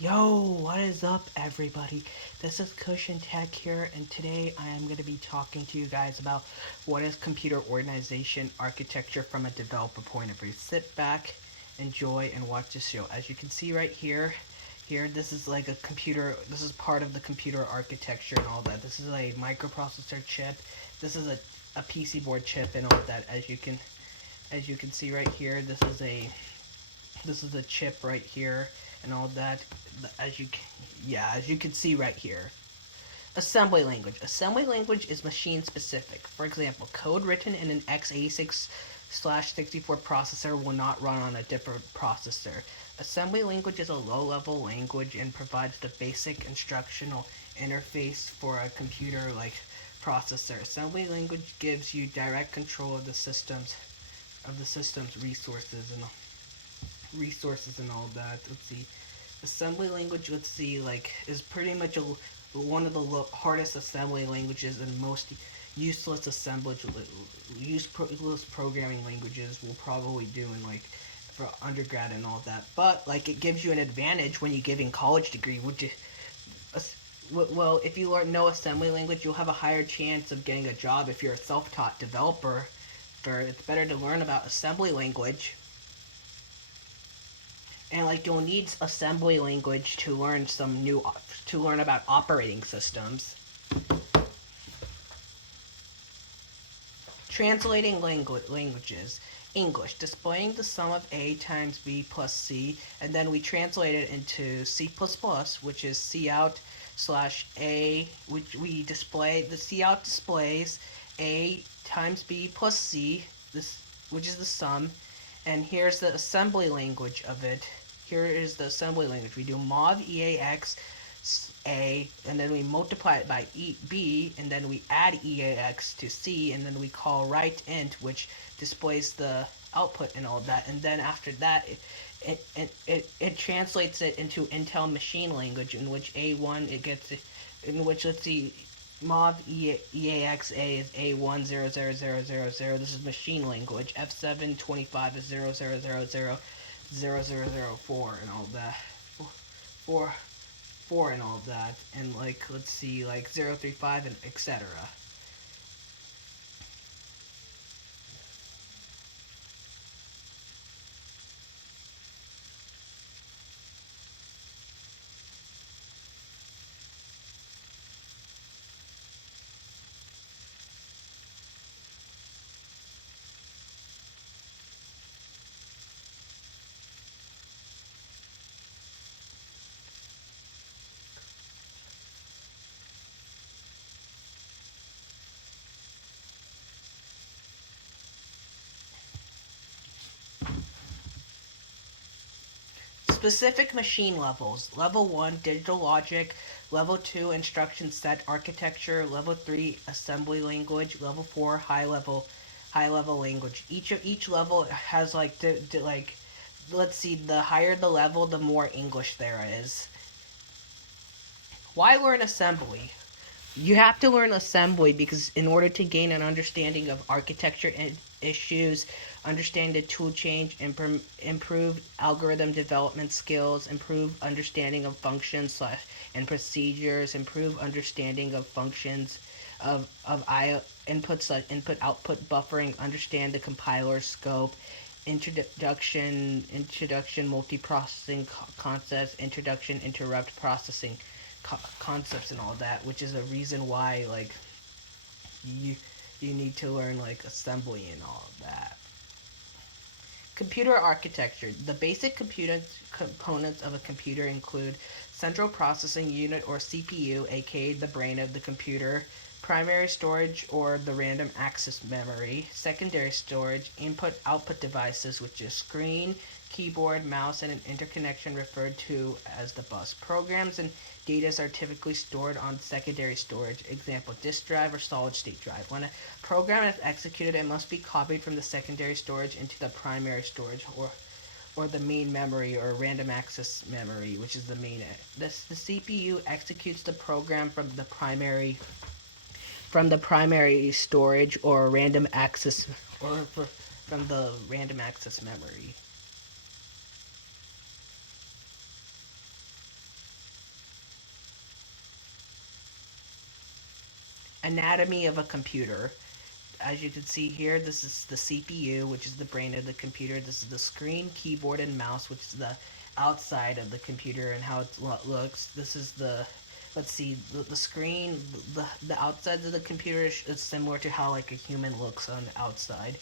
Yo, what is up, everybody? This is Cushion Tech here, and today I am going to be talking to you guys about what is computer organization architecture from a developer point of view. Sit back, enjoy, and watch this show. As you can see right here, this is like a computer. This is part of the computer architecture and all that. This is a microprocessor chip. This is a PC board chip and all that. As you can see right here, this is a chip right here and all that. As you can see right here. Assembly language. Assembly language is machine specific. For example, code written in an x86/64 processor will not run on a different processor. Assembly language is a low-level language and provides the basic instructional interface for a computer like processor. Assembly language gives you direct control of the system's resources and all that. Let's see. Assembly language, let's see, is pretty much one of the hardest assembly languages and most useless programming languages we'll probably do in for undergrad and all that. But it gives you an advantage when you're giving college degree. Well, if you know assembly language, you'll have a higher chance of getting a job if you're a self-taught developer. It's better to learn about assembly language. And you'll need assembly language to learn about operating systems. Translating languages. English, displaying the sum of a times b plus c, and then we translate it into C++, which is cout/a, which we display. The cout displays a times b plus c, which is the sum, and here's the assembly language of it. Here is the assembly language. We do mod EAX A, and then we multiply it by B, and then we add EAX to C, and then we call write int, which displays the output and all that. And then after that, it translates it into Intel machine language, in which let's see, mod EAXA is A100000. This is machine language. F725 is 00000004 and all that. Four and all that. And let's see, 035 and etc. Specific machine levels. Level 1, digital logic. Level 2, instruction set architecture. Level 3, assembly language. Level 4, high level language. Each level has let's see, the higher the level, the more English there is. Why learn assembly? You have to learn assembly because in order to gain an understanding of architecture issues, understand the tool change, improve algorithm development skills, improve understanding of functions and procedures, improve understanding of functions of inputs like input output buffering, understand the compiler scope, introduction multiprocessing concepts, introduction interrupt processing concepts and all that, which is a reason why you need to learn assembly and all of that. Computer architecture. The basic components of a computer include central processing unit or CPU, aka the brain of the computer, primary storage or the random access memory, secondary storage, input-output devices, which is screen, keyboard, mouse, and an interconnection referred to as the bus. Programs and data are typically stored on secondary storage, example, disk drive or solid-state drive. When a program is executed, it must be copied from the secondary storage into the primary storage or the main memory or random access memory, which is the main. The CPU executes the program from the primary storage or random access from the random access memory. anatomy of a computer. As you can see here, this is the CPU, which is the brain of the computer. This is the screen, keyboard, and mouse, which is the outside of the computer and how it looks. This is the, let's see, the screen, the outside of the computer is similar to how like a human looks on the outside.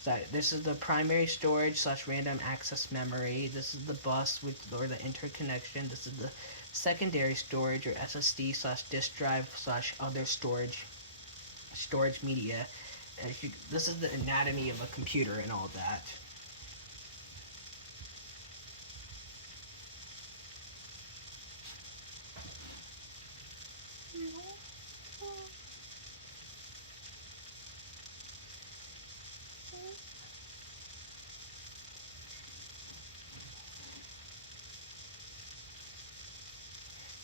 So this is the primary storage slash random access memory. This is the bus, which, or the interconnection. This is the secondary storage, or SSD slash disk drive slash other storage media. This is the anatomy of a computer and all that.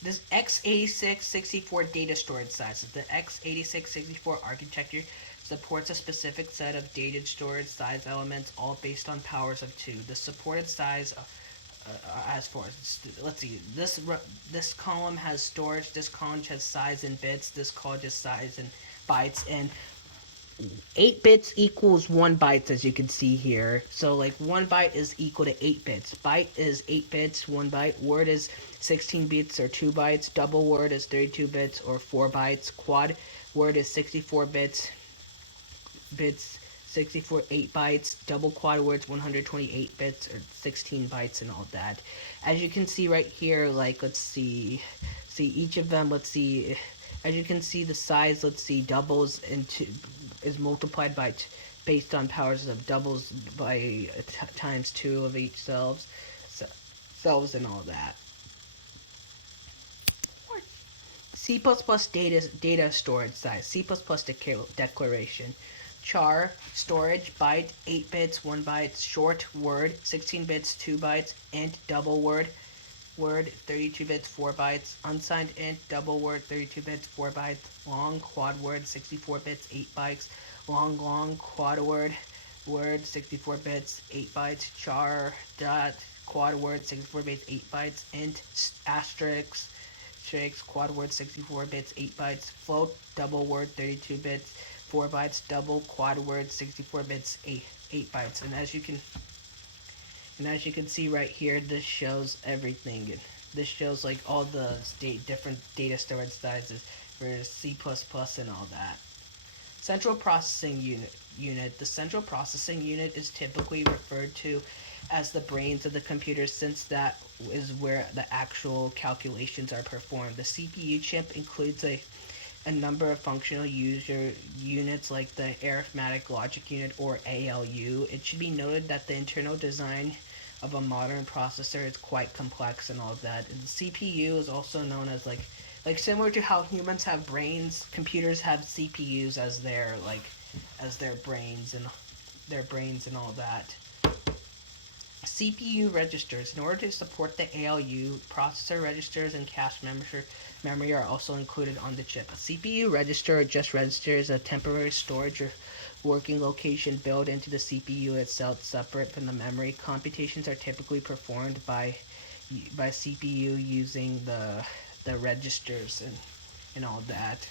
This x86-64 data storage size. The x86-64 architecture supports a specific set of data storage size elements, all based on powers of 2. The supported size, as far as, let's see, this column has storage, this column has size in bits, this column has size in bytes, and 8 bits equals 1 byte, as you can see here. So like 1 byte is equal to 8 bits. Byte is 8 bits, 1 byte. Word is 16 bits or 2 bytes. Double word is 32 bits or 4 bytes. Quad word is 64 bits, 64 8 bytes. Double quad words 128 bits or 16 bytes and all that. As you can see right here, like let's see each of them, let's see, as you can see the size, let's see, doubles into is multiplied by based on powers of doubles by times 2 of each selves and all that. C++ data storage size. C++ declaration. Char storage byte 8 bits 1 byte. Short word 16 bits 2 bytes. Int double word 32 bits 4 bytes. Unsigned int double word 32 bits 4 bytes. Long quad word 64 bits 8 bytes. Long quad word 64 bits 8 bytes. Char dot quad word 64 bits 8 bytes. Int asterisk quad word 64 bits 8 bytes. Float double word 32 bits 4 bytes. Double quad word 64 bits 8 bytes. And as you can see right here, this shows everything. This shows like all the different data storage sizes for C++ and all that. Central processing unit. The central processing unit is typically referred to as the brains of the computer, since that is where the actual calculations are performed. The CPU chip includes a number of functional user units like the arithmetic logic unit, or ALU. It should be noted that the internal design of a modern processor is quite complex and all that. And the CPU is also known as like similar to how humans have brains, computers have CPUs as their brains and all that. CPU registers. In order to support the ALU, processor registers and cache memory are also included on the chip. A CPU register, or just register, is a temporary storage or working location built into the CPU itself, separate from the memory. Computations are typically performed by CPU using the registers and all that.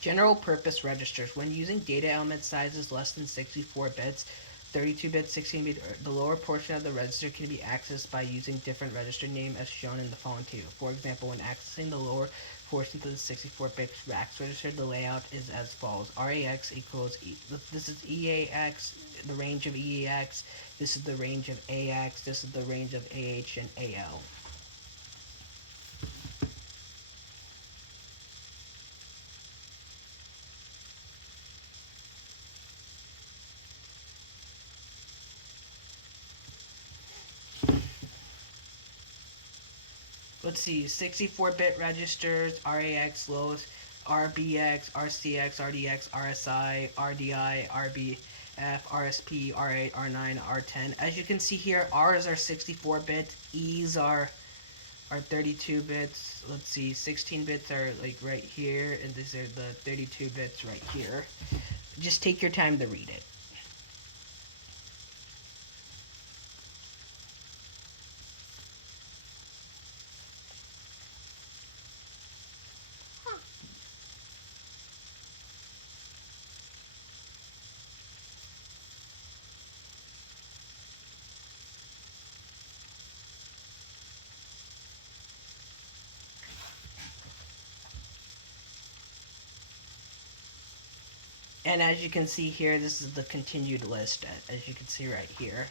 General purpose registers. When using data element sizes less than 64 bits, 32 bits, 16 bits, the lower portion of the register can be accessed by using different register name as shown in the following table. For example, when accessing the lower portion of the 64-bit RAX register, the layout is as follows. RAX equals, this is EAX, the range of EAX, this is the range of AX, this is the range of AH and AL. Let's see, 64-bit registers, RAX, lowest, RBX, RCX, RDX, RSI, RDI, RBF, RSP, R8, R9, R10. As you can see here, R's are 64-bit, E's are 32 bits. Let's see, 16 bits are like right here, and these are the 32 bits right here. Just take your time to read it. And as you can see here, this is the continued list, as you can see right here.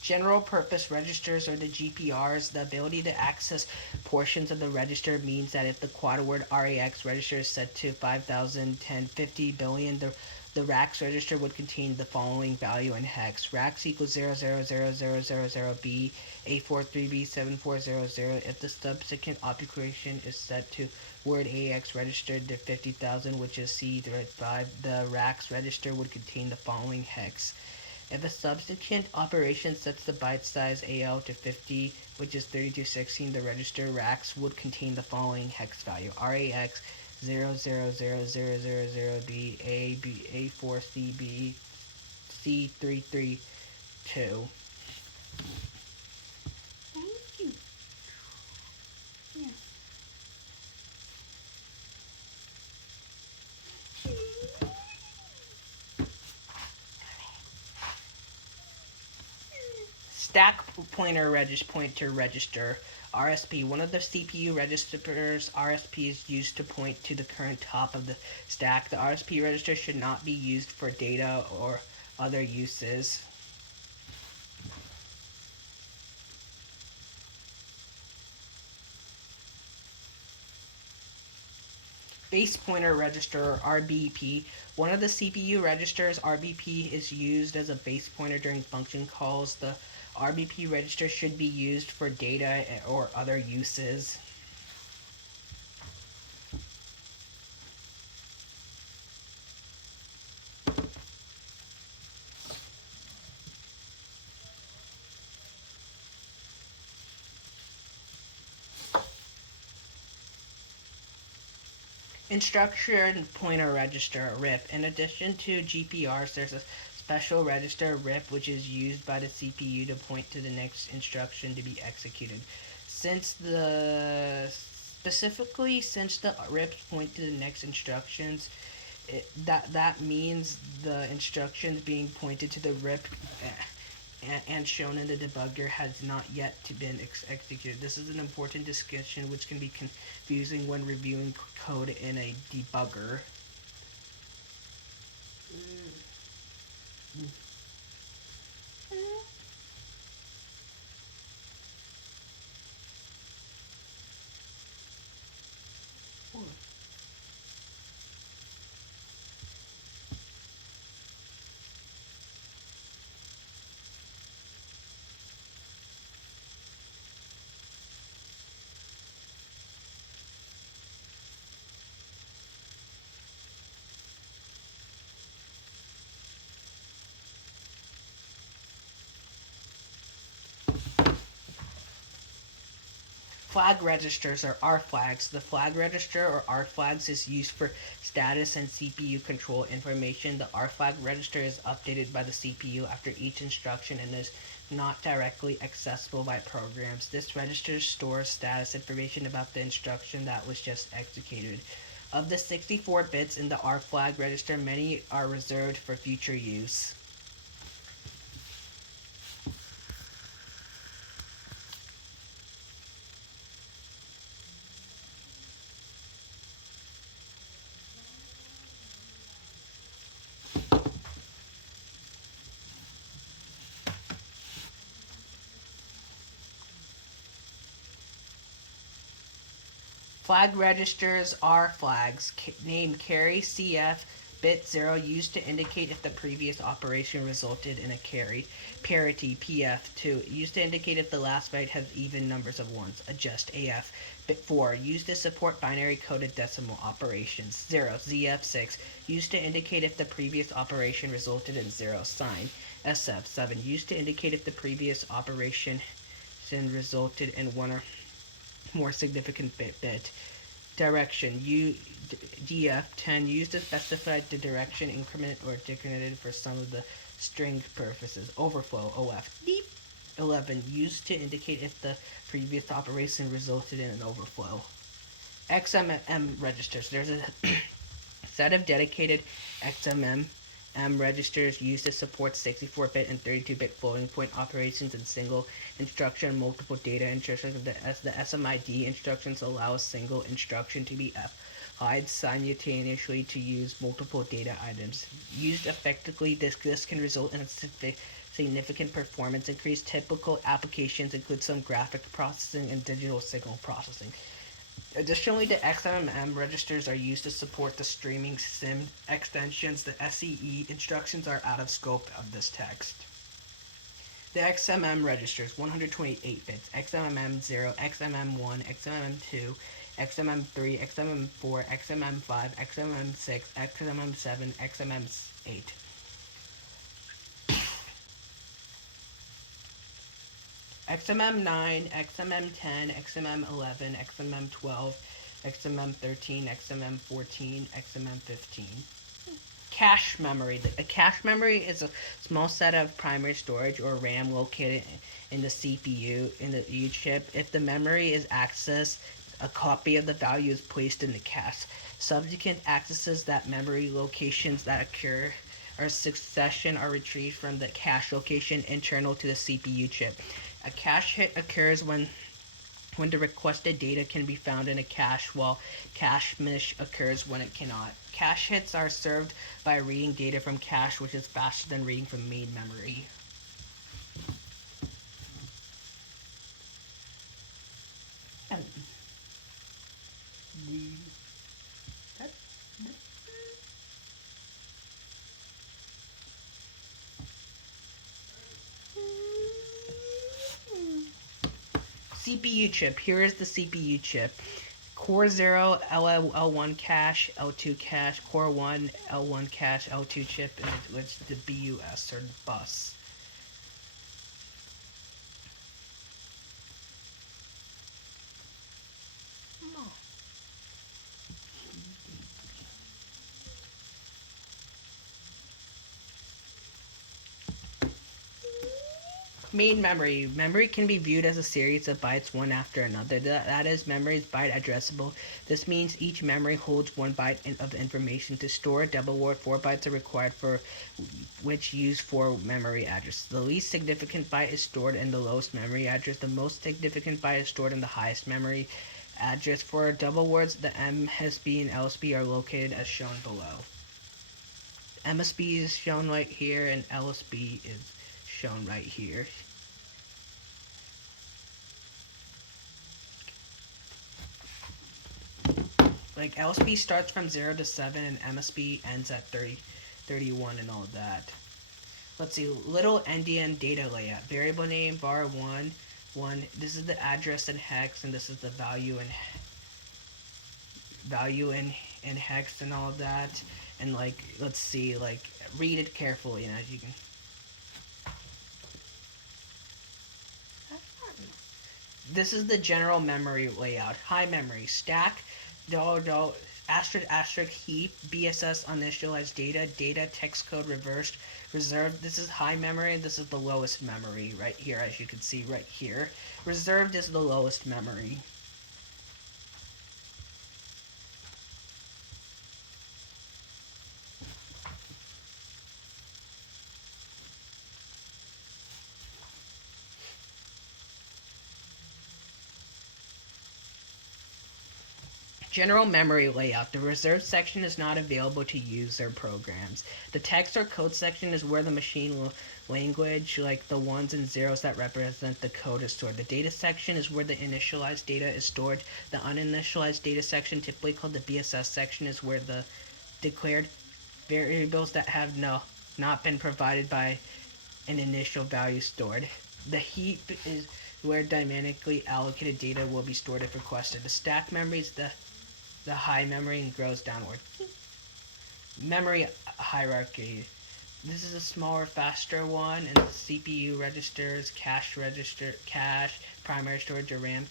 General purpose registers, or the GPRs, the ability to access portions of the register means that if the quad word RAX register is set to 5,050 billion, the RAX register would contain the following value in hex. RAX equals 0000000B, A43B7400. If the subsequent operation is set to word AX registered to 50,000, which is C5, the RAX register would contain the following hex. If a subsequent operation sets the byte size AL to 50, which is 3216, the register RAX would contain the following hex value: RAX 000000B A4CB C332. Thank you. Yeah. Stack pointer register, RSP. One of the CPU registers RSP is used to point to the current top of the stack. The RSP register should not be used for data or other uses. Base pointer register, or RBP. One of the CPU registers, RBP, is used as a base pointer during function calls. The RBP register should be used for data or other uses. Instruction pointer register, RIP. In addition to GPRs, there's a special register, RIP, which is used by the CPU to point to the next instruction to be executed. Since the RIPs point to the next instructions, that means the instructions being pointed to the RIP and shown in the debugger has not yet been executed. This is an important distinction which can be confusing when reviewing code in a debugger. Flag registers, or R flags. The flag register, or R flags, is used for status and CPU control information. The R flag register is updated by the CPU after each instruction and is not directly accessible by programs. This register stores status information about the instruction that was just executed. Of the 64 bits in the R flag register, many are reserved for future use. Flag registers are flags named carry, CF, Bit 0 used to indicate if the previous operation resulted in a carry. Parity PF2 used to indicate if the last byte has even numbers of ones. Adjust AF. Bit 4 used to support binary coded decimal operations. 0 ZF6 used to indicate if the previous operation resulted in 0 sign. SF7 used to indicate if the previous operation resulted in one or more significant bit. Direction DF10 used to specify the direction increment or decremented for some of the string purposes. Overflow OF deep 11 used to indicate if the previous operation resulted in an overflow. XMM registers. There's a set of dedicated XMM registers used to support 64-bit and 32-bit floating point operations in single instruction and multiple data instructions. The SMID instructions allow a single instruction to be applied simultaneously to use multiple data items. Used effectively, this can result in a significant performance increase. Typical applications include some graphic processing and digital signal processing. Additionally, the XMM registers are used to support the streaming SIM extensions. The SEE instructions are out of scope of this text. The XMM registers, 128 bits, XMM0, XMM1, XMM2, XMM3, XMM4, XMM5, XMM6, XMM7, XMM8. XMM9, XMM10, XMM11, XMM12, XMM13, XMM14, XMM15. Cache memory. A cache memory is a small set of primary storage or RAM located in the CPU in the U chip. If the memory is accessed, a copy of the value is placed in the cache. Subsequent accesses that memory locations that occur or succession are retrieved from the cache location internal to the CPU chip. A cache hit occurs when the requested data can be found in a cache, while cache miss occurs when it cannot. Cache hits are served by reading data from cache, which is faster than reading from main memory. CPU chip. Here is the CPU chip. Core 0, L1 cache, L2 cache, Core 1, L1 cache, L2 chip, and it's the BUS or bus. Main memory. Memory can be viewed as a series of bytes one after another. That is, memory is byte addressable. This means each memory holds one byte of information. To store a double word, 4 bytes are required, for which use 4 memory addresses. The least significant byte is stored in the lowest memory address. The most significant byte is stored in the highest memory address. For double words, the MSB and LSB are located as shown below. MSB is shown right here, and LSB is shown right here. Like, LSB starts from 0 to 7 and MSB ends at 31 and all of that. Let's see, little endian data layout. Variable name var1, this is the address in hex, and this is the value in hex and all of that. And like, let's see, like, read it carefully, and as you can. This is the general memory layout. High memory, stack, asterisk heap, BSS uninitialized data, text code reversed, reserved. This is high memory, and this is the lowest memory right here, as you can see right here. Reserved is the lowest memory. General memory layout. The reserved section is not available to user programs. The text or code section is where the machine language, like the ones and zeros that represent the code, is stored. The data section is where the initialized data is stored. The uninitialized data section, typically called the BSS section, is where the declared Variables that have not been provided by an initial value stored. The heap is where dynamically allocated data will be stored if requested. The stack memory is the high memory and grows downward. Memory hierarchy. This is a smaller, faster one, and the CPU registers, cache, primary storage, or RAM.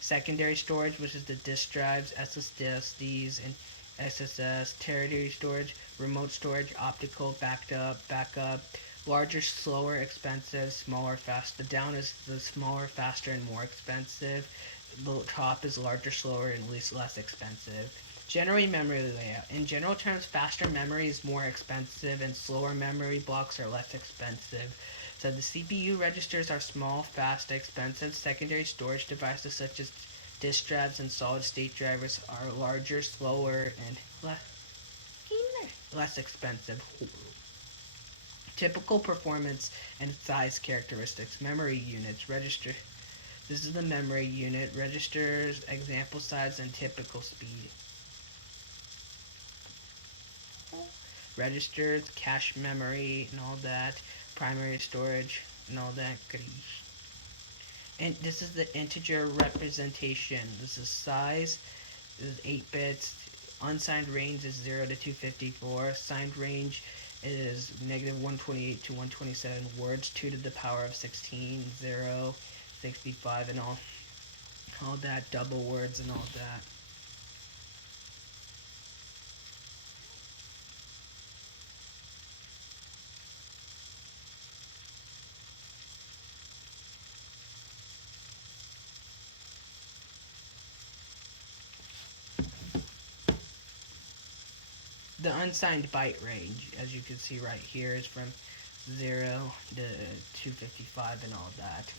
Secondary storage, which is the disk drives, SSDs, and SSS. Tertiary storage, remote storage, optical, backup. Larger, slower, expensive, smaller, fast. The down is the smaller, faster, and more expensive. The top is larger, slower, and least less expensive. Generally, memory layout. In general terms, faster memory is more expensive and slower memory blocks are less expensive. So the CPU registers are small, fast, expensive. Secondary storage devices such as disk drives and solid-state drivers are larger, slower, and less expensive. Typical performance and size characteristics. Memory units. Register. This is the memory unit. Registers, example size, and typical speed. Registers, cache memory, and all that, primary storage, and all that. And this is the integer representation. This is size. This is 8 bits. Unsigned range is 0 to 254. Signed range is negative 128 to 127 words. 2 to the power of 16, 0, 65, and all that. Double words and all that. The unsigned byte range, as you can see right here, is from 0 to 255 and all that.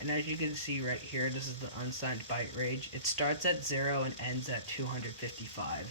And as you can see right here, this is the unsigned byte range. It starts at 0 and ends at 255.